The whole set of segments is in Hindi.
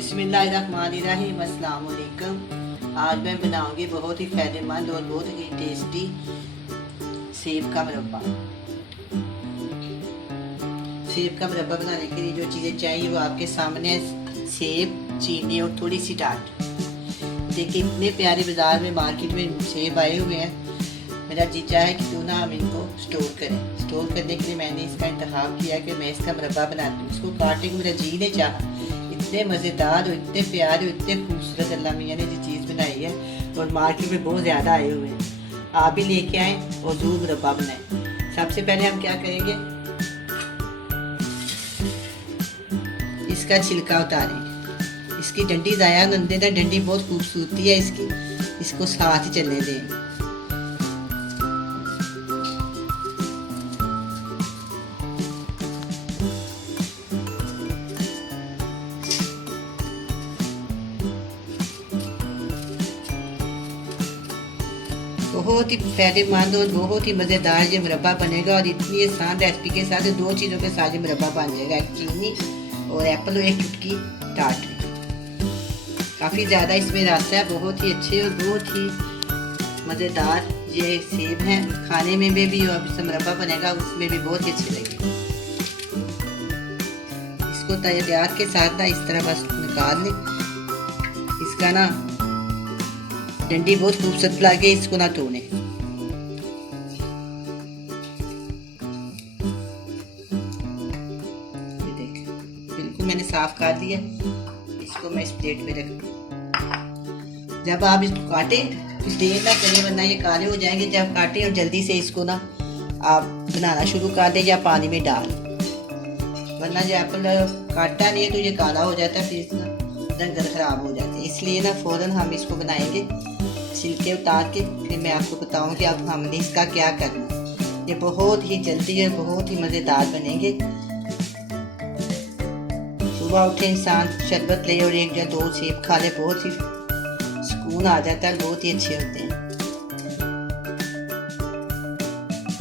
बिस्मिल्लाहिर्रहमानिर्रहीम। अस्सलाम वालेकुम। आज मैं बनाऊंगी बहुत ही फ़ायदेमंद और बहुत ही टेस्टी सेब का मुरब्बा। सेब का मुरब्बा बनाने के लिए जो चीज़ें चाहिए वो आपके सामने है। सेब, चीनी और थोड़ी सी टाट। देखिए इतने प्यारे बाज़ार में मार्केट में सेब आए हुए हैं। मेरा जी चाहा है कि क्यों ना हम इनको स्टोर करें। स्टोर करने के लिए मैंने इसका इंतखाब किया कि मैं इसका मुरब्बा बनाती हूँ। इसको काटने को मेरा जी ने चाहा। इतने मज़ेदार और इतने प्यारे और इतने खूबसूरत अल्लाह मियाँ ने जो चीज़ बनाई है और मार्केट में बहुत ज़्यादा आए हुए हैं। आप भी लेके आएँ और ज़रूर मुरब्बा बनाएं। सबसे पहले हम क्या करेंगे, इसका छिलका उतारें। इसकी डंडी ज़ाया न देना, डंडी बहुत खूबसूरती है इसकी, इसको साथ ही चलने दें। बहुत ही फ़ायदेमंद और बहुत ही मज़ेदार ये मुरब्बा बनेगा और इतनी आसान रेसिपी के साथ दो चीज़ों के साथ ये मुरब्बा बन जाएगा, एक चीनी और एप्पल और एक चुटकी टाट। काफ़ी ज़्यादा इसमें रस है, बहुत ही अच्छे और बहुत ही मज़ेदार ये सेब हैं। खाने में भी और मुरब्बा बनेगा उसमें भी बहुत ही अच्छे लगेंगे। इसको तैयार के साथ ना इस तरह बस निकाल लें। इसका ना डंडी बहुत खूबसूरत लगे, इसको ना तोड़ें। ये देख बिल्कुल मैंने साफ कर दिया। इसको मैं इस प्लेट में रख दूँ। जब आप इसको काटें कुछ देर ना करें वरना ये काले हो जाएंगे। जब काटें और जल्दी से इसको ना आप बनाना शुरू कर दें या पानी में डाल, वरना जो एप्पल काटता नहीं है तो ये काला हो जाता है, फिर इसका रंग खराब हो जाता है। इसलिए ना फ़ौरन हम इसको बनाएंगे छिलके उतार के, फिर मैं आपको बताऊंगी अब हमने इसका क्या करना। ये बहुत ही जल्दी और बहुत ही मज़ेदार बनेंगे। सुबह उठे इंसान शरबत ले और एक या दो सेब खा ले, बहुत ही सुकून आ जाता है, बहुत ही अच्छे होते हैं।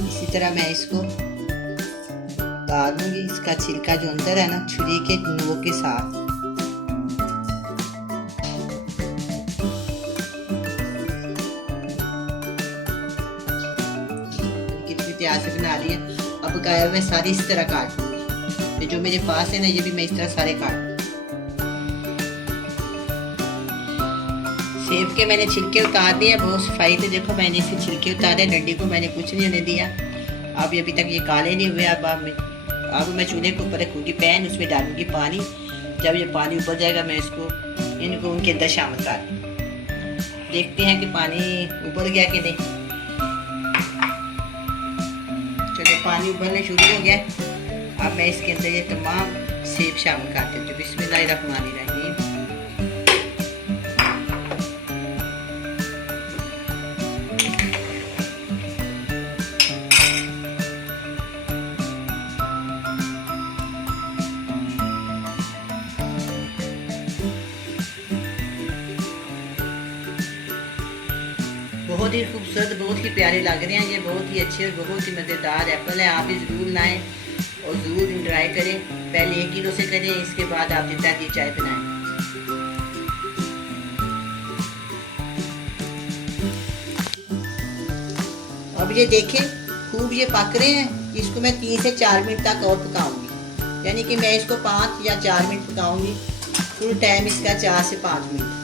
इसी तरह मैं इसको उतार दूंगी। इसका छिलका जो अंदर है ना, छुरी के नोक के साथ प्याज से बना लिया। अब गाय मैं सारी इस तरह काट लूँगी। जो मेरे पास है ना ये भी मैं इस तरह सारे काट। सेब के मैंने छिलके उतार दिए, बहुत सफाई से। देखो मैंने इसके छिलके उतारे, डंडी को मैंने कुछ नहीं होने दिया। अब अभी तक ये काले नहीं हुए। अब मैं चूल्हे के ऊपर रखूँगी पैन, उसमें डालूँगी पानी। जब ये पानी उबल जाएगा मैं इनको उनके अंदर शामिल कर देखते हैं कि पानी उबल गया कि नहीं। चलो पानी उबलने शुरू हो गया। अब मैं इसके अंदर ये तमाम सेब शामिल कर देती हूँ। बिस्मिल्लाहिर्रहमानिर्रहीम। बहुत ही खूबसूरत, बहुत ही प्यारे लग रहे हैं। ये बहुत ही अच्छे और बहुत ही मज़ेदार एप्पल है। आप भी ज़रूर लाएं और ज़रूर इंजॉय करें। पहले 1 किलो से करें, इसके बाद आप जितना की चाय बनाएं। अब ये देखें खूब ये पक रहे हैं। इसको मैं 3 से 4 मिनट तक और पकाऊंगी, यानी कि मैं इसको 5 या 4 मिनट पकाऊंगी। फुल टाइम इसका 4 से 5 मिनट।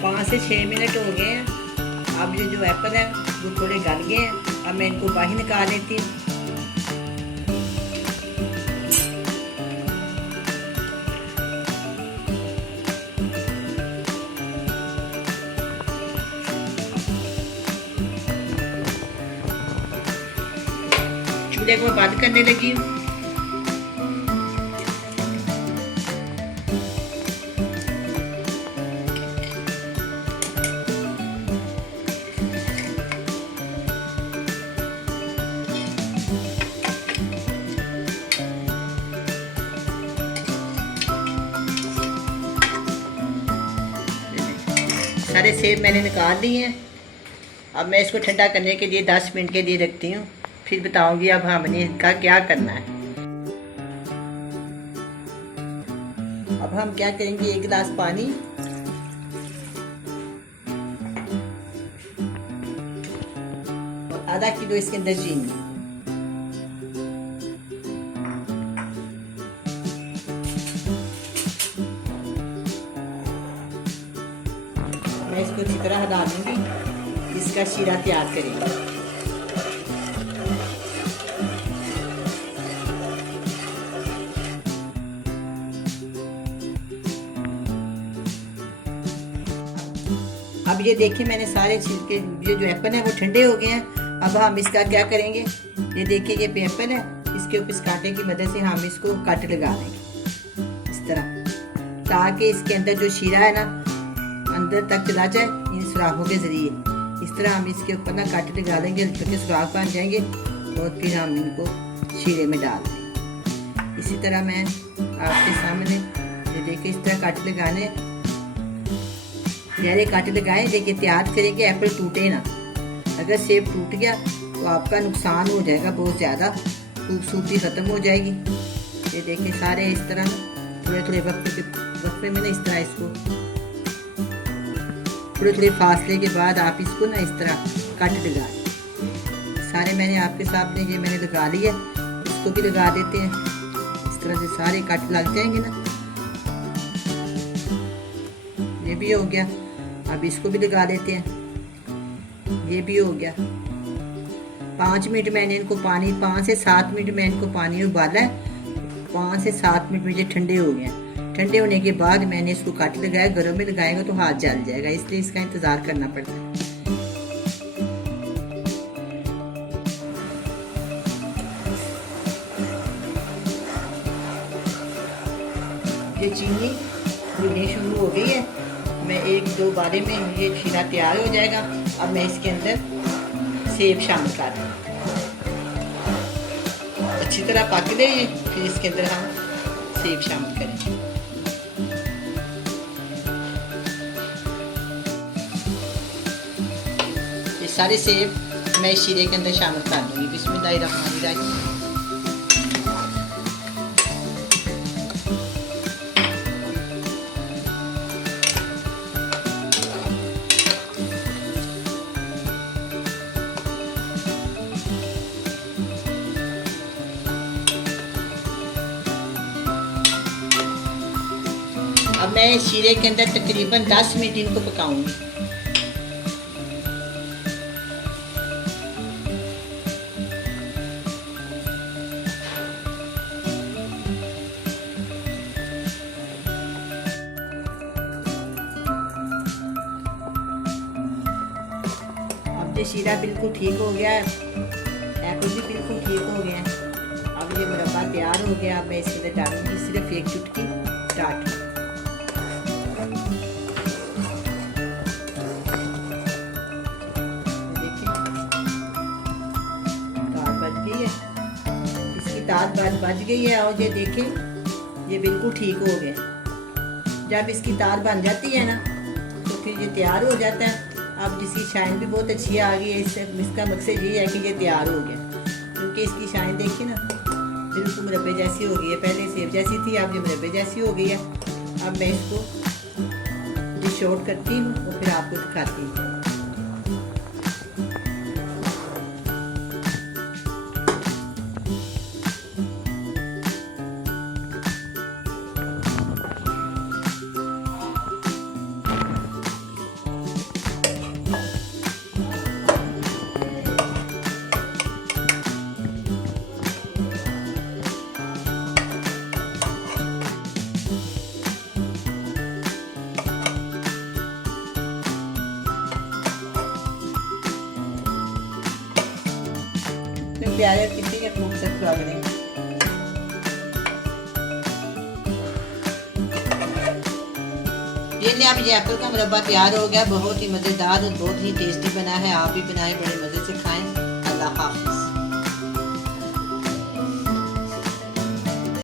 पाँच से 6 मिनट हो गए हैं। अब ये जो एप्पल है वो थोड़े गल गए हैं। अब मैं इनको बाहर निकाल लेती हूँ। चूल्हे को बंद करने लगी हूँ। सारे सेब मैंने निकाल लिए हैं। अब मैं इसको ठंडा करने के लिए 10 मिनट के लिए रखती हूँ, फिर बताऊँगी अब हमने इसका क्या करना है। अब हम क्या करेंगे, 1 गिलास पानी और आधा किलो इसके अंदर चीनी। मैं इसको अच्छी तरह हिला दूंगी, इसका शीरा तैयार करेंगे। अब ये देखिए मैंने सारे छिलके, ये जो एप्पल है वो ठंडे हो गए हैं। अब हम इसका क्या करेंगे, ये देखिए ये एप्पल है, इसके ऊपर इस कांटे की मदद से हम इसको काट लगा देंगे इस तरह, ताकि इसके अंदर जो शीरा है ना अंदर तक चला जाए इन सुराखों के जरिए। इस तरह हम इसके ऊपर ना कांटे लगा देंगे, छोटे सुराख बन जाएंगे और फिर हम इनको शीरे में डाल देंगे। इसी तरह मैं आपके सामने ये देखिए इस तरह कांटे लगाने, गहरे कांटे लगाए। देखिए तैयार करेंगे, एप्पल टूटे ना। अगर सेब टूट गया तो आपका नुकसान हो जाएगा, बहुत ज़्यादा खूबसूरती ख़त्म हो जाएगी। ये देखिए सारे इस तरह थोड़े थोड़े वक्फे में ना इस तरह इसको थोड़े थोड़े फासले के बाद आप इसको ना इस तरह काट लगा। सारे मैंने आपके सामने ये मैंने लगा लिया, इसको भी लगा देते हैं। इस तरह से सारे काट लग जाएंगे ना। ये भी हो गया, अब इसको भी लगा देते हैं। ये भी हो गया। 5 मिनट मैंने इनको पानी 5 से 7 मिनट मैं इनको पानी उबाला है। 5 से 7 मिनट मुझे ठंडे हो गए। ठंडे होने के बाद मैंने इसको काट लगाया। गर्म में लगाएगा तो हाथ जल जाएगा, इसलिए इसका इंतजार करना पड़ता है। ये चीनी भुननी शुरू हो गई है। मैं 1-2 बारे में ये शीरा तैयार हो जाएगा। अब मैं इसके अंदर सेब शामिल कर दूँ, अच्छी तरह पक ले ये, फिर इसके अंदर हम सेब शामिल करेंगे। ये सारे सेब मैं इस शीरे के अंदर शामिल कर दूँगी। बिस्मिल्लाहिर्रहमानिर्रहीम। अब मैं शीरे के अंदर तकरीबन 10 मिनट इनको पकाऊंगी। अब ये शीरा बिल्कुल ठीक हो गया है, एप्पल भी बिल्कुल ठीक हो गया है। अब ये मुरब्बा तैयार हो गया। अब मैं इसके अंदर डालूंगी सिर्फ 1 चुटकी टाट। तार बच गई है और ये देखें ये बिल्कुल ठीक हो गया। जब इसकी तार बन जाती है ना तो फिर ये तैयार हो जाता है। अब इसकी शाइन भी बहुत अच्छी आ गई है। इसका मकसद ये है कि ये तैयार हो गया, क्योंकि इसकी शाइन देखिए ना बिल्कुल मुरब्बे जैसी हो गई है। पहले सेब जैसी थी, अब ये मुरब्बे जैसी हो गई है। अब मैं इसको डिश आउट करती हूँ और फिर आपको दिखाती हूँ। प्यारे किसी के खूबसूरत लग रहे हैं। ये अब ये एप्पल का मुरब्बा तैयार हो गया। बहुत ही मज़ेदार और बहुत ही टेस्टी बना है। आप भी बनाएं, बड़े मज़े से खाएं। अल्लाह हाफ़िज़।